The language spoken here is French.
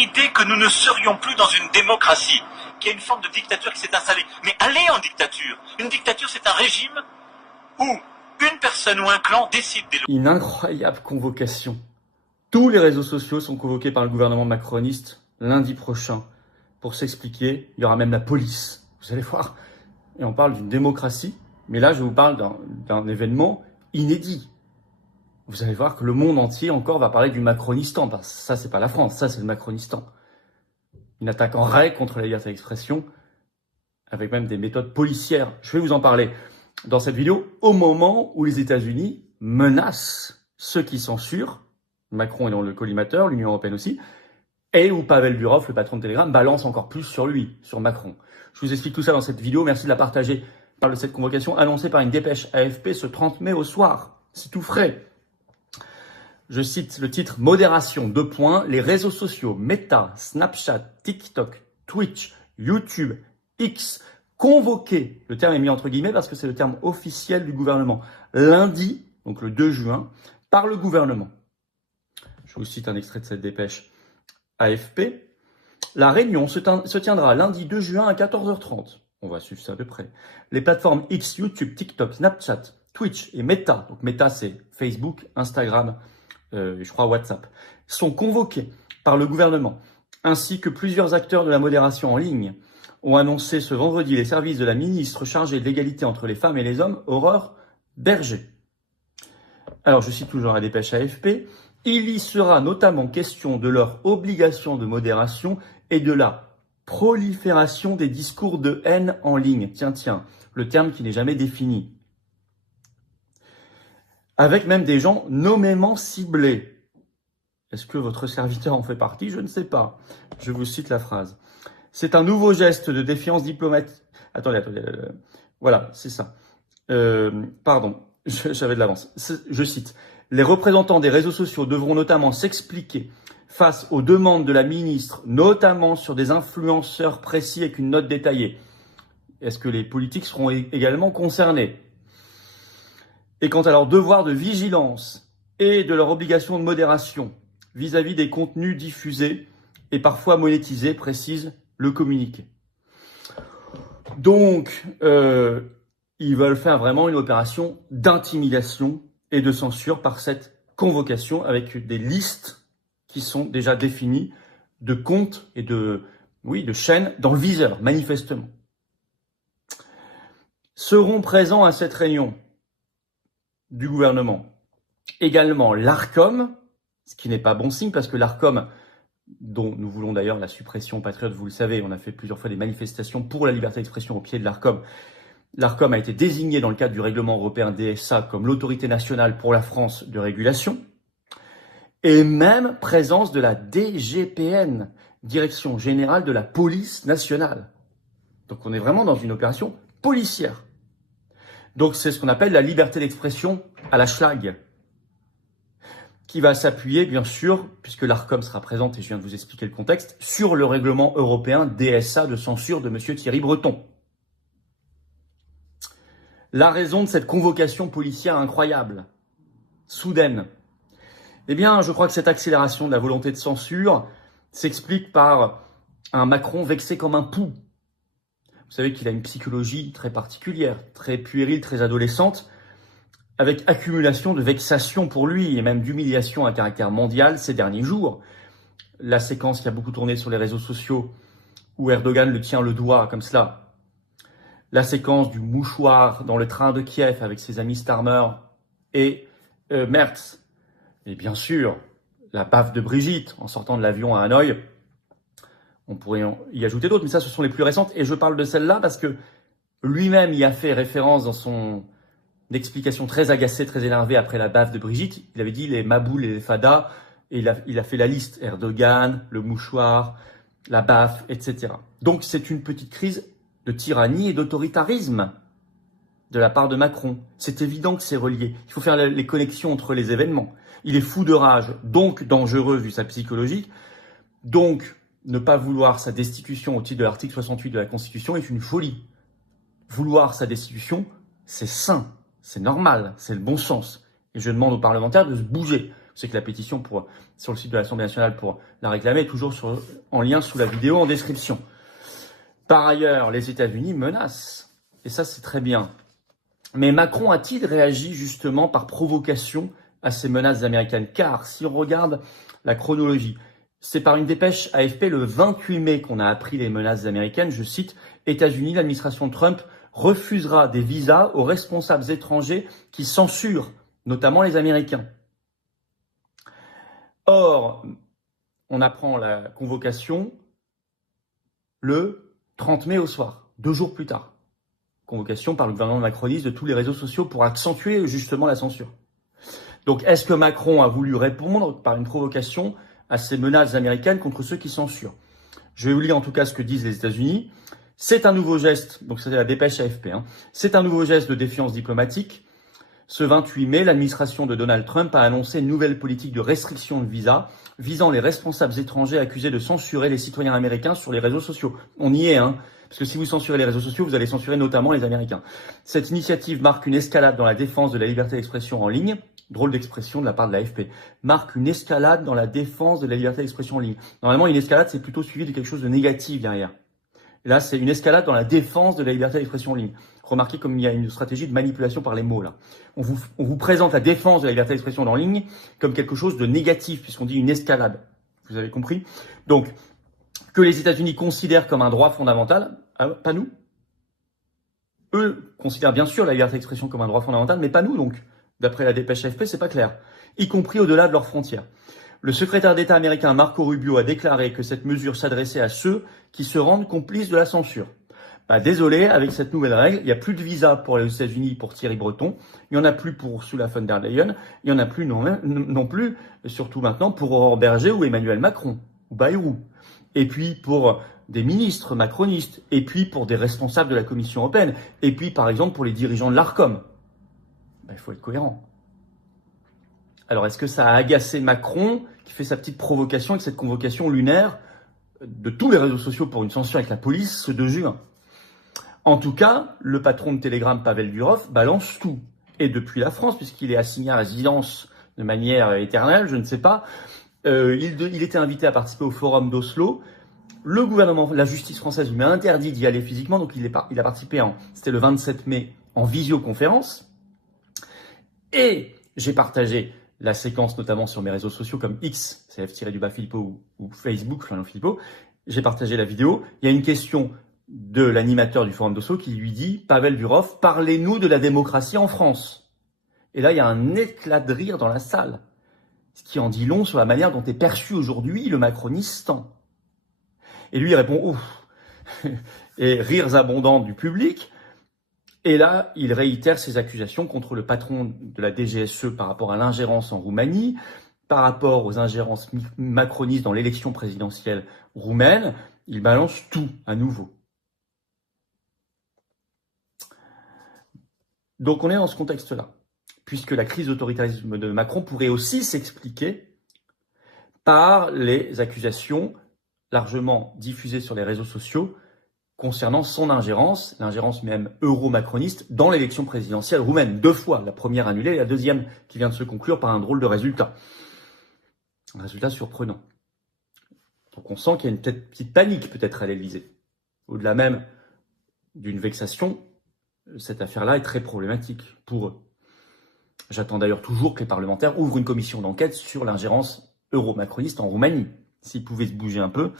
l'idée que nous ne serions plus dans une démocratie, qu'il y a une forme de dictature qui s'est installée. Mais allez en dictature. Une dictature, c'est un régime où une personne ou un clan décide des lois. Une incroyable convocation. Tous les réseaux sociaux sont convoqués par le gouvernement macroniste lundi prochain pour s'expliquer. Il y aura même la police. Vous allez voir. Et on parle d'une démocratie. Mais là, je vous parle d'un événement inédit. Vous allez voir que le monde entier encore va parler du Macronistan. Parce que ça, c'est pas la France. Ça, c'est le Macronistan. Une attaque en règle contre la liberté d'expression avec même des méthodes policières. Je vais vous en parler dans cette vidéo au moment où les États-Unis menacent ceux qui censurent. Macron est dans le collimateur, l'Union européenne aussi, et où Pavel Durov, le patron de Telegram, balance encore plus sur lui, sur Macron. Je vous explique tout ça dans cette vidéo. Merci de la partager. Je parle de cette convocation annoncée par une dépêche AFP ce 30 mai au soir. C'est tout frais. Je cite le titre « Modération, : les réseaux sociaux Meta, Snapchat, TikTok, Twitch, YouTube, X, convoqués », le terme est mis entre guillemets parce que c'est le terme officiel du gouvernement, lundi, donc le 2 juin, par le gouvernement. Je vous cite un extrait de cette dépêche AFP. La réunion se tiendra lundi 2 juin à 14h30. On va suivre ça de près. Les plateformes X, YouTube, TikTok, Snapchat, Twitch et Meta, donc Meta c'est Facebook, Instagram, je crois WhatsApp, sont convoqués par le gouvernement, ainsi que plusieurs acteurs de la modération en ligne, ont annoncé ce vendredi les services de la ministre chargée de l'égalité entre les femmes et les hommes, Aurore Berger. Alors, je cite toujours la dépêche AFP, « Il y sera notamment question de leur obligation de modération et de la prolifération des discours de haine en ligne. » Tiens, le terme qui n'est jamais défini. Avec même des gens nommément ciblés. Est-ce que votre serviteur en fait partie? Je ne sais pas. Je vous cite la phrase. C'est un nouveau geste de défiance diplomatique. Attendez. Voilà, c'est ça. Pardon, j'avais de l'avance. Je cite. Les représentants des réseaux sociaux devront notamment s'expliquer face aux demandes de la ministre, notamment sur des influenceurs précis avec une note détaillée. Est-ce que les politiques seront également concernés? Et quant à leur devoir de vigilance et de leur obligation de modération vis-à-vis des contenus diffusés et parfois monétisés, précise le communiqué. Donc, ils veulent faire vraiment une opération d'intimidation et de censure par cette convocation avec des listes qui sont déjà définies de comptes et de chaînes dans le viseur, manifestement. Seront présents à cette réunion du gouvernement également l'ARCOM, ce qui n'est pas bon signe parce que l'ARCOM, dont nous voulons d'ailleurs la suppression patriote, vous le savez, on a fait plusieurs fois des manifestations pour la liberté d'expression au pied de l'ARCOM. L'ARCOM a été désigné dans le cadre du règlement européen DSA comme l'autorité nationale pour la France de régulation, et même présence de la DGPN, Direction Générale de la Police Nationale. Donc on est vraiment dans une opération policière. Donc c'est ce qu'on appelle la liberté d'expression à la schlag, qui va s'appuyer bien sûr, puisque l'ARCOM sera présente, et je viens de vous expliquer le contexte, sur le règlement européen DSA de censure de M. Thierry Breton. La raison de cette convocation policière incroyable, soudaine, eh bien je crois que cette accélération de la volonté de censure s'explique par un Macron vexé comme un pou. Vous savez qu'il a une psychologie très particulière, très puérile, très adolescente, avec accumulation de vexations pour lui et même d'humiliation à caractère mondial ces derniers jours. La séquence qui a beaucoup tourné sur les réseaux sociaux où Erdogan le tient le doigt comme cela. La séquence du mouchoir dans le train de Kiev avec ses amis Starmer et Merz. Et bien sûr, la baffe de Brigitte en sortant de l'avion à Hanoï. On pourrait y ajouter d'autres, mais ça, ce sont les plus récentes. Et je parle de celle-là parce que lui-même y a fait référence dans son explication très agacée, très énervée après la baffe de Brigitte. Il avait dit les maboules et les fadas, et il a fait la liste. Erdogan, le mouchoir, la baffe, etc. Donc, c'est une petite crise de tyrannie et d'autoritarisme de la part de Macron. C'est évident que c'est relié. Il faut faire les connexions entre les événements. Il est fou de rage, donc dangereux vu sa psychologie. Donc, ne pas vouloir sa destitution au titre de l'article 68 de la Constitution est une folie. Vouloir sa destitution, c'est sain, c'est normal, c'est le bon sens. Et je demande aux parlementaires de se bouger. Vous savez que la pétition sur le site de l'Assemblée nationale pour la réclamer est toujours en lien sous la vidéo en description. Par ailleurs, les États-Unis menacent. Et ça, c'est très bien. Mais Macron a-t-il réagi justement par provocation à ces menaces américaines? Car si on regarde la chronologie, c'est par une dépêche AFP le 28 mai qu'on a appris les menaces américaines. Je cite, « États-Unis, l'administration Trump refusera des visas aux responsables étrangers qui censurent, notamment les Américains. » Or, on apprend la convocation le 30 mai au soir, 2 jours plus tard. Convocation par le gouvernement macroniste de tous les réseaux sociaux pour accentuer justement la censure. Donc, est-ce que Macron a voulu répondre par une provocation à ces menaces américaines contre ceux qui censurent? Je vais vous lire en tout cas ce que disent les États-Unis. C'est un nouveau geste, donc c'est la dépêche AFP, c'est un nouveau geste de défiance diplomatique. Ce 28 mai, l'administration de Donald Trump a annoncé une nouvelle politique de restriction de visa visant les responsables étrangers accusés de censurer les citoyens américains sur les réseaux sociaux. On y est, parce que si vous censurez les réseaux sociaux, vous allez censurer notamment les Américains. Cette initiative marque une escalade dans la défense de la liberté d'expression en ligne. Drôle d'expression de la part de l'AFP. Marque une escalade dans la défense de la liberté d'expression en ligne. Normalement, une escalade, c'est plutôt suivi de quelque chose de négatif derrière. Et là, c'est une escalade dans la défense de la liberté d'expression en ligne. Remarquez comme il y a une stratégie de manipulation par les mots, là. On vous présente la défense de la liberté d'expression en ligne comme quelque chose de négatif, puisqu'on dit une escalade. Vous avez compris? Donc, que les États-Unis considèrent comme un droit fondamental, pas nous. Eux considèrent bien sûr la liberté d'expression comme un droit fondamental, mais pas nous, donc. D'après la dépêche AFP, c'est pas clair. Y compris au-delà de leurs frontières. Le secrétaire d'État américain Marco Rubio a déclaré que cette mesure s'adressait à ceux qui se rendent complices de la censure. Désolé, avec cette nouvelle règle, il n'y a plus de visa pour les États-Unis pour Thierry Breton, il n'y en a plus pour Ursula von der Leyen, il n'y en a plus non plus, surtout maintenant, pour Aurore Berger ou Emmanuel Macron, ou Bayrou. Et puis pour des ministres macronistes, et puis pour des responsables de la Commission européenne, et puis par exemple pour les dirigeants de l'ARCOM. Il faut être cohérent. Alors, est-ce que ça a agacé Macron, qui fait sa petite provocation avec cette convocation lunaire de tous les réseaux sociaux pour une censure avec la police ce 2 juin? En tout cas, le patron de Telegram, Pavel Durov, balance tout. Et depuis la France, puisqu'il est assigné à résidence de manière éternelle, je ne sais pas, il était invité à participer au forum d'Oslo. Le gouvernement, la justice française lui a interdit d'y aller physiquement, donc il a participé, c'était le 27 mai, en visioconférence. Et j'ai partagé la séquence notamment sur mes réseaux sociaux comme X, c'est F-Philippot ou Facebook, Florian Philippot. J'ai partagé la vidéo. Il y a une question de l'animateur du Forum d'Oslo qui lui dit « Pavel Durov, parlez-nous de la démocratie en France ». Et là, il y a un éclat de rire dans la salle, ce qui en dit long sur la manière dont est perçu aujourd'hui le macronistan. Et lui, il répond « Ouf !» et rires abondants du public. Et là, il réitère ses accusations contre le patron de la DGSE par rapport à l'ingérence en Roumanie, par rapport aux ingérences macronistes dans l'élection présidentielle roumaine. Il balance tout à nouveau. Donc on est dans ce contexte-là, puisque la crise d'autoritarisme de Macron pourrait aussi s'expliquer par les accusations largement diffusées sur les réseaux sociaux concernant son ingérence, l'ingérence même euro-macroniste, dans l'élection présidentielle roumaine. 2 fois, la première annulée et la deuxième qui vient de se conclure par un drôle de résultat. Un résultat surprenant. Donc on sent qu'il y a une petite panique peut-être à l'Élysée. Au-delà même d'une vexation, cette affaire-là est très problématique pour eux. J'attends d'ailleurs toujours que les parlementaires ouvrent une commission d'enquête sur l'ingérence euro-macroniste en Roumanie. S'ils pouvaient se bouger un peu,